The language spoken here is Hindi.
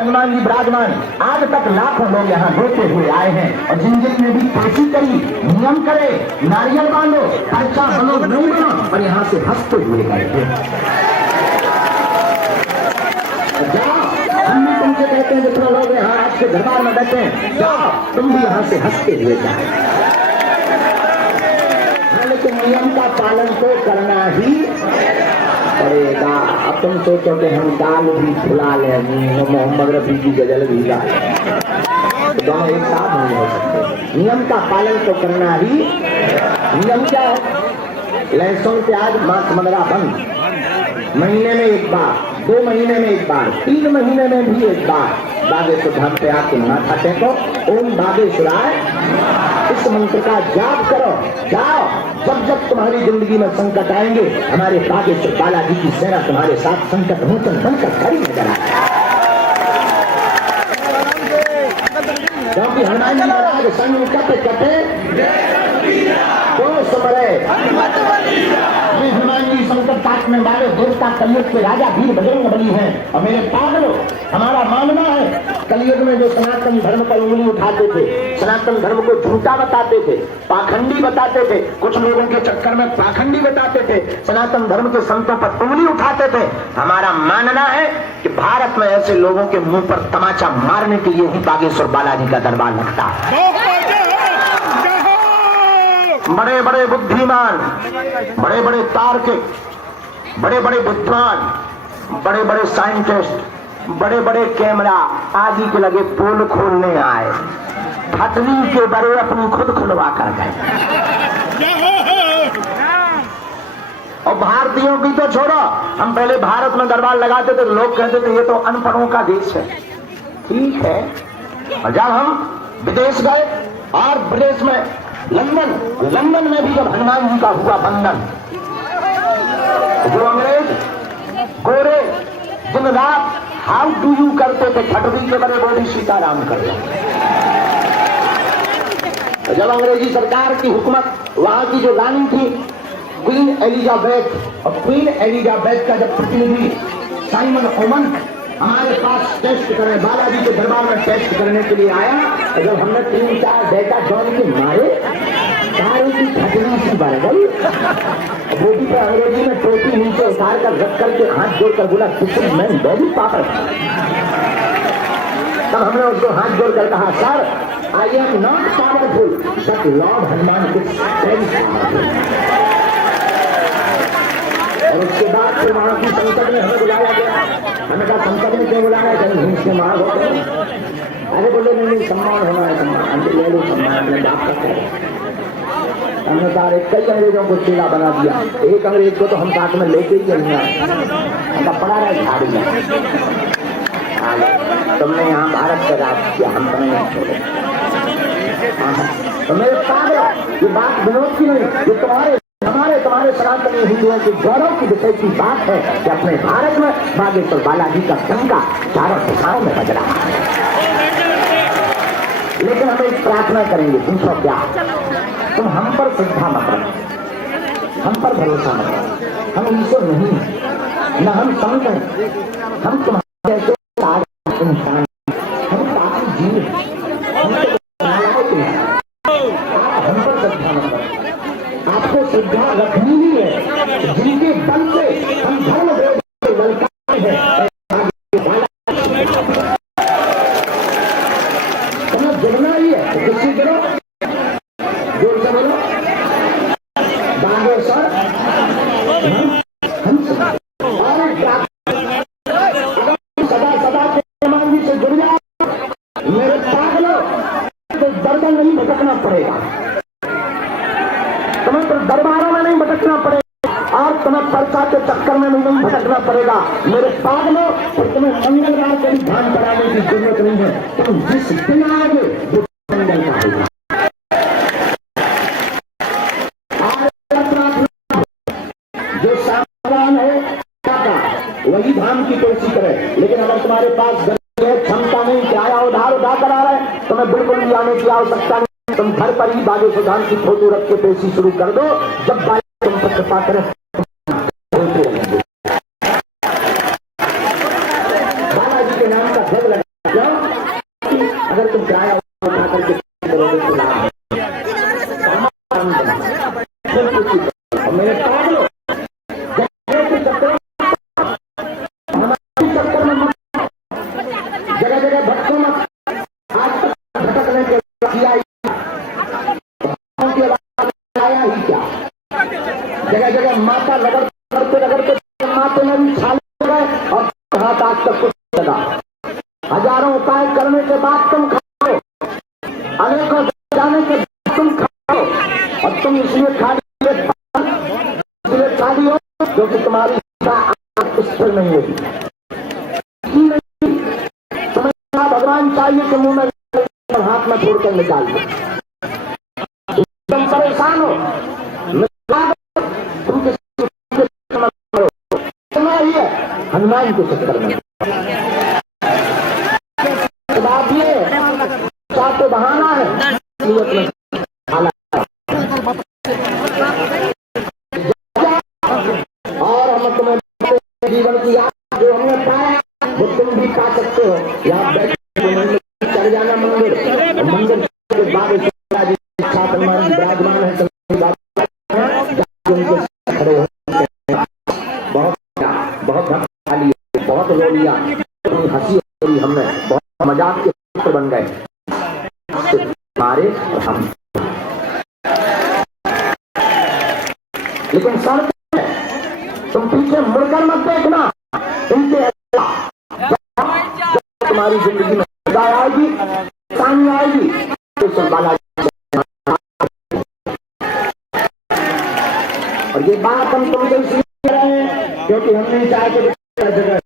हनुमान जी विराजमान। आज तक लाखों लोग यहाँ रोते हुए आए हैं और जिन जिन ने भी पेशी करी, नियम करे, नारियल बांधो, खर्चा बनो नहीं बनो, और यहाँ से हंसते हुए गए थे। जाओ, हम भी तुमसे कहते हैं जितने लोग यहाँ आपके दरबार में बैठे हैं, जाओ तुम भी यहाँ से हंसते हुए जाओ। लेकिन नियम का पालन तो करना ही पड़ेगा। अब तुम सोचो कि हम दाल भी खिला लें, मोहम्मद रफी की गजल भी गा तो दोनों एक साथ नहीं हो सकते। नियम का पालन तो करना ही। नियम क्या है? लहसुन प्याज मांस मदरा बंद, महीने में एक बार, 2 महीने में एक बार, 3 महीने में भी एक बार बागेश्वर पे आके माथा टेको, ओम बागेश्वराय इस मंत्र का जाप करो। जाओ, जब जब तुम्हारी जिंदगी में संकट आएंगे, हमारे बागेश्वर बालाजी की सेना तुम्हारे साथ संकट मोचन बनकर खड़ी नजर आएगी। क्योंकि हनुमान जी महाराज संग कटे कटे तो समरे। मैं हनुमान जी संकट काट में वाले देवता कलयुग के राजा वीर बजरंग बली हैं। और मेरे पागलों, हमारा मानना है कलयुग में जो सनातन धर्म पर उंगली उठाते थे, सनातन धर्म को झूठा बताते थे, पाखंडी बताते थे, कुछ लोगों के चक्कर में पाखंडी बताते थे, सनातन धर्म के संतों पर उंगली उठाते थे, हमारा मानना है कि भारत में ऐसे लोगों के मुंह पर तमाचा मारने के लिए ही बागेश्वर बालाजी का दरबार लगता है। बड़े बड़े बुद्धिमान, बड़े बड़े तार्किक, बड़े बड़े विद्वान, बड़े बड़े साइंटिस्ट, बड़े बड़े कैमरा आदि के लगे पोल खोलने आए, फटली के बड़े अपनी खुद खुलवा कर गए। और भारतीयों की तो छोड़ो, हम पहले भारत में दरबार लगाते थे, लोग कहते थे ये तो अनपढ़ों का देश है। ठीक है, और जब हम विदेश गए और विदेश में लंदन में भी जब हनुमान जी का हुआ बंधन, जो अंग्रेज गोरे दिन रात हाउ डू यू करते थे, फटरी के बड़े बोली सीताराम कर रहे। तो जब अंग्रेजी सरकार की हुकूमत, वहां की जो रानी थी क्वीन एलिजाबेथ, और क्वीन एलिजाबेथ का जब प्रतिनिधि साइमन ओमन हमारे पास टेस्ट करने, बालाजी के दरबार में टेस्ट करने के लिए आया, तो जब हमने 3-4 डेटा जॉन के मारे, सारी की फटनी सी बढ़ गई। बोटी पर अंग्रेजी में टोपी नीचे उतार कर रख करके हाथ जोड़कर बोला किसी मैं वेरी पापर। तब हमने उसको हाथ जोड़कर कहा, sir I am not powerful but Lord Hanuman is very powerful. और उसके बाद फिर वहां की संसद में हमें बुलाया गया। हमें कहा संसद में क्यों बुलाया? जब हिंस के मार होते। अरे बोले नहीं, सम्मान होना है, सम्मान ले लो, सम्मान अपने बाप का करें। हमने कहा कई अंग्रेजों को चेला बना दिया, एक अंग्रेज को तो हम साथ में लेके ही चलेंगे, हमका पड़ा रहा झाड़ी में। तुमने यहाँ भारत का राज किया, हम तुम्हें नहीं छोड़े। तो मेरे पागल, ये बात विनोद की नहीं, ये तुम्हारे सनातनी हिंदुओं के गौरव की विषय की बात है कि अपने भारत में बागेश्वर बालाजी का डंका चारों दिशाओं में बज रहा है। लेकिन हम एक प्रार्थना करेंगे, पूछो क्या? तुम हम पर श्रद्धा मत रखो, हम पर भरोसा मत रखो, हम ईश्वर नहीं, न हम संत हैं, हम तुम्हारे जैसे इंसान, हम पापी जीव, हम पर श्रद्धा मत रखो। आपको श्रद्धा रखनी ही है, जिनके बल से हम धर्म देव के ललकार है। तुम्हें जुड़ना ही है तो किसी करो, जोर से बोलो बागेश्वर हम सदा सदा के हनुमान जी से जुड़ जाओ। मेरे पागलों, तो दरबार नहीं भटकना पड़ेगा, तुम्हें तो दरबारों में नहीं भटकना पड़ेगा, और तुम्हें पर्चा के चक्कर में नहीं भटकना पड़ेगा। मेरे पागलों, तो तुम्हें मंगलवार को भी ध्यान कराने की जरूरत नहीं है। तुम जिस दिन आओगे वो मंगल का होगा। जो सावधान है वही धाम की कोशिश करे। लेकिन अगर तुम्हारे पास क्षमता नहीं, क्या उधार करा रहे, तुम्हें बिल्कुल भी आने की आवश्यकता नहीं। तुम घर पर ही बागेश्वर धाम की फोटो रख के पेशी शुरू कर दो। जब तुम पर कृपा करें, बालाजी के नाम का जग लगा। किराया उठा करके करोगे तो लाभ है। और मेरे पागलों, जगह जगह भटको मत। आज तक भटकने के किया आया ही क्या? जगह जगह माता रगड़ते माते में भी छाल गए और हाथ आज तक कुछ लगा। हजारों उपाय करने के बाद तुम खाओ, अनेकों जाने के बाद तुम खाओ, और तुम इसलिए खाली हो क्योंकि तुम्हारी स्थिर नहीं होगी। तुम्हें भगवान चाहिए कि मुंह में हाथ में छोड़कर निकाल दो। तुम परेशान हो, तुम ही है हनुमान के चक्कर में। बात ये तो बहाना है। और हम तुम्हें जीवन की याद जो हमने पाया वो तुम भी पा सकते हो। यहाँ बैठ चल जाना मंदिर के बाद हनुमान जी विराजमान है। बहुत भक्ति, बहुत रो लिया, हंसी हुई, हमने बहुत मजाक के पात्र बन गए हमारे और हम। लेकिन सर तुम पीछे मुड़कर मत देखना। इनके तुम्हारी जिंदगी में आएगी, सामने आएगी तो संभाला। और ये बात हम तुमसे इसलिए कर रहे हैं क्योंकि हम नहीं चाहते